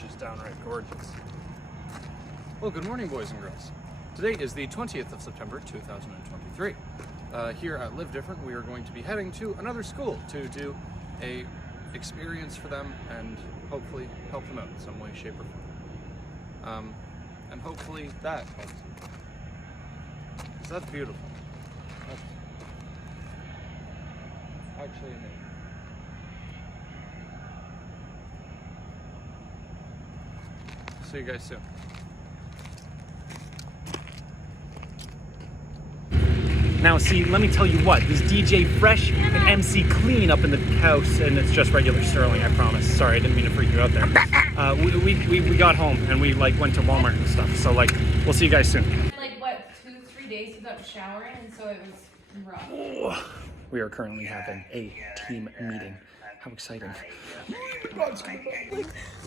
she's downright gorgeous. Well, good morning, boys and girls. Today is the 20th of September, 2023. Here at Live Different, we are going to be heading to another school to do a experience for them and hopefully help them out in some way, shape, or form. And hopefully that helps them. So that's beautiful. That's actually amazing. See you guys soon. Now see, let me tell you what, there's DJ Fresh and MC Clean up in the house, and it's just regular Sterling, I promise. Sorry, I didn't mean to freak you out there. We got home and we went to Walmart and stuff, so we'll see you guys soon. Like what, 2-3 days without showering, and so it was rough. We are currently having a team meeting. How exciting.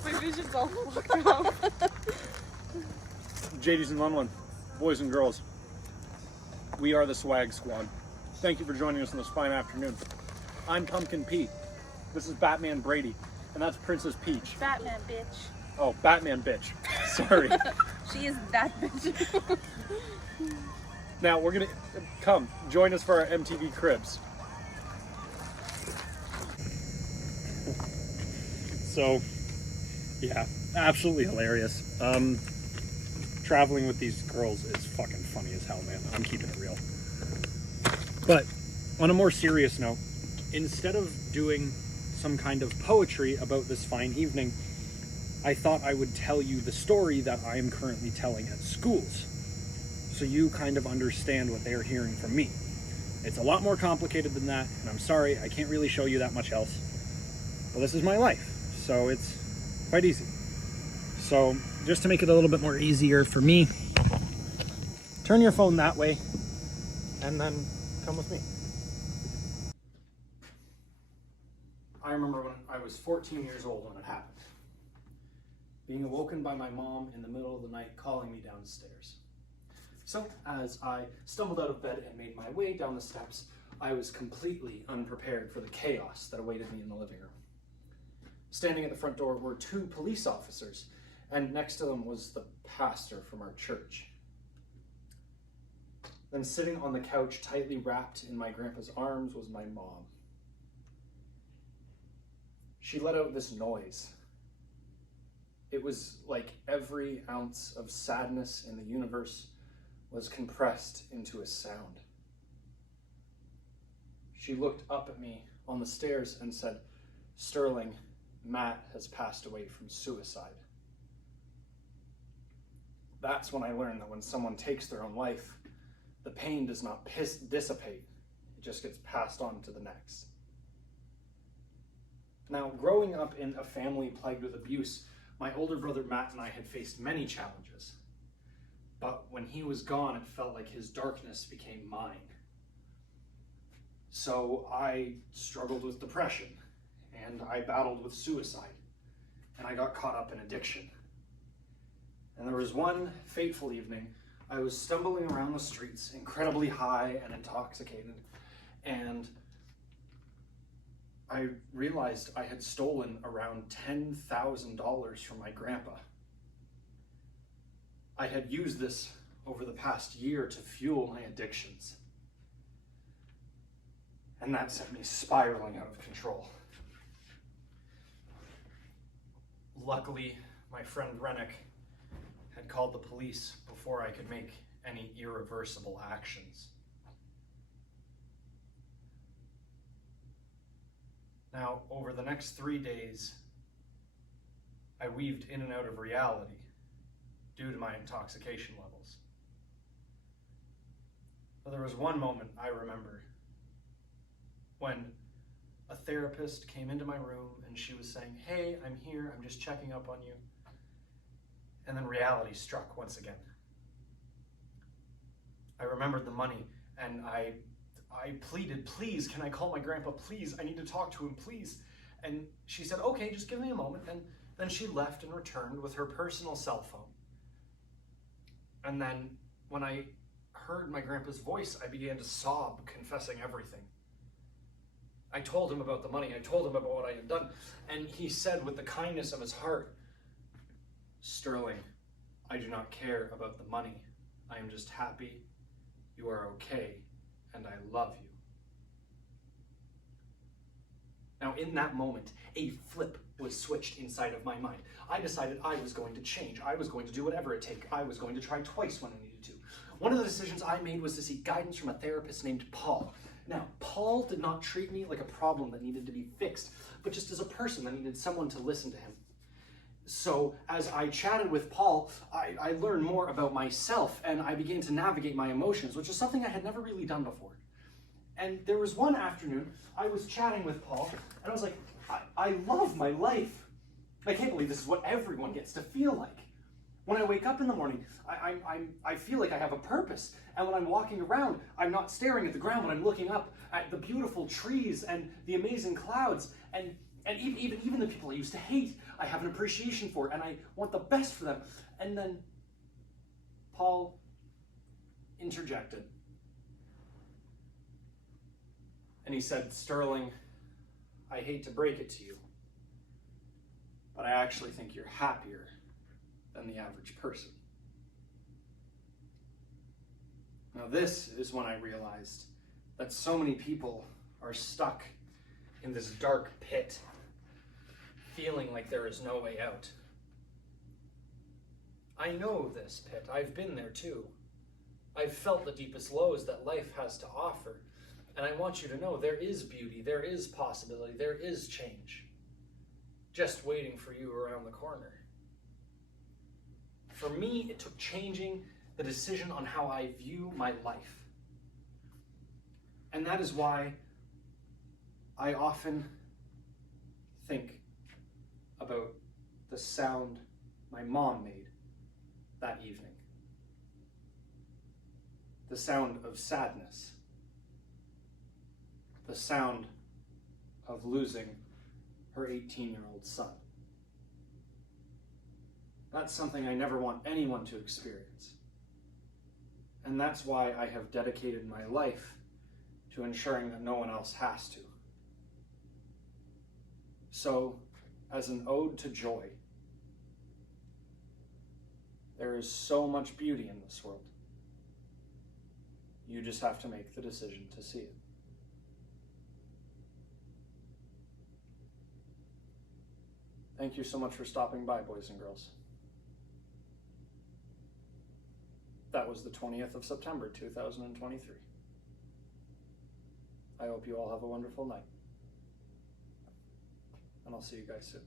My vision's all fucked up. JD's in London, boys and girls. We are the Swag Squad. Thank you for joining us on this fine afternoon. I'm Pumpkin Pete. This is Batman Brady, and that's Princess Peach. Batman, bitch. Oh, Batman bitch. Sorry. She is that bitch. Now we're gonna come join us for our MTV Cribs. So, yeah, absolutely hilarious. Traveling with these girls is fucking funny as hell, man. I'm keeping it real. But on a more serious note, instead of doing some kind of poetry about this fine evening, I thought I would tell you the story that I am currently telling at schools, so you kind of understand what they're hearing from me. It's a lot more complicated than that, and I'm sorry, I can't really show you that much else. But this is my life, so it's quite easy. So just to make it a little bit more easier for me, turn your phone that way and then come with me. I remember when I was 14 years old when it happened. Being awoken by my mom in the middle of the night calling me downstairs. So as I stumbled out of bed and made my way down the steps, I was completely unprepared for the chaos that awaited me in the living room. Standing at the front door were 2 police officers, and next to them was the pastor from our church. Then sitting on the couch, tightly wrapped in my grandpa's arms, was my mom. She let out this noise. It was like every ounce of sadness in the universe was compressed into a sound. She looked up at me on the stairs and said, "Sterling, Matt has passed away from suicide." That's when I learned that when someone takes their own life, the pain does not dissipate, it just gets passed on to the next. Now, growing up in a family plagued with abuse, my older brother Matt and I had faced many challenges. But when he was gone, it felt like his darkness became mine. So I struggled with depression, and I battled with suicide, and I got caught up in addiction. And there was one fateful evening, I was stumbling around the streets, incredibly high and intoxicated, and I realized I had stolen around $10,000 from my grandpa. I had used this over the past year to fuel my addictions. And that sent me spiraling out of control. Luckily, my friend Rennick had called the police before I could make any irreversible actions. Now, over the next 3 days, I weaved in and out of reality due to my intoxication levels. But there was one moment I remember when a therapist came into my room and she was saying, "Hey, I'm here, I'm just checking up on you." And then reality struck once again. I remembered the money and I pleaded, "Please, can I call my grandpa? Please, I need to talk to him, please." And she said, "Okay, just give me a moment." And then she left and returned with her personal cell phone. And then when I heard my grandpa's voice, I began to sob, confessing everything. I told him about the money, I told him about what I had done, and he said with the kindness of his heart, Sterling, I do not care about the money. I am just happy you are okay, and I love you. Now, in that moment, a flip was switched inside of my mind. I decided I was going to change. I was going to do whatever it takes. I was going to try twice when I needed to. One of the decisions I made was to seek guidance from a therapist named Paul. Now, Paul did not treat me like a problem that needed to be fixed, but just as a person that needed someone to listen to him. So as I chatted with Paul, I learned more about myself, and I began to navigate my emotions, which is something I had never really done before. And there was one afternoon, I was chatting with Paul, and I was like, I love my life. I can't believe this is what everyone gets to feel like. When I wake up in the morning, I feel like I have a purpose. And when I'm walking around, I'm not staring at the ground, but I'm looking up at the beautiful trees and the amazing clouds. And even the people I used to hate, I have an appreciation for, and I want the best for them. And then Paul interjected. And he said, Sterling, I hate to break it to you, but I actually think you're happier than the average person. Now this is when I realized that so many people are stuck in this dark pit, feeling like there is no way out. I know this pit. I've been there too. I've felt the deepest lows that life has to offer. And I want you to know there is beauty, there is possibility, there is change, just waiting for you around the corner. For me, it took changing the decision on how I view my life. And that is why I often think about the sound my mom made that evening. The sound of sadness. The sound of losing her 18-year-old son. That's something I never want anyone to experience. And that's why I have dedicated my life to ensuring that no one else has to. So, as an ode to joy, there is so much beauty in this world. You just have to make the decision to see it. Thank you so much for stopping by, boys and girls. That was the 20th of September, 2023. I hope you all have a wonderful night. And I'll see you guys soon.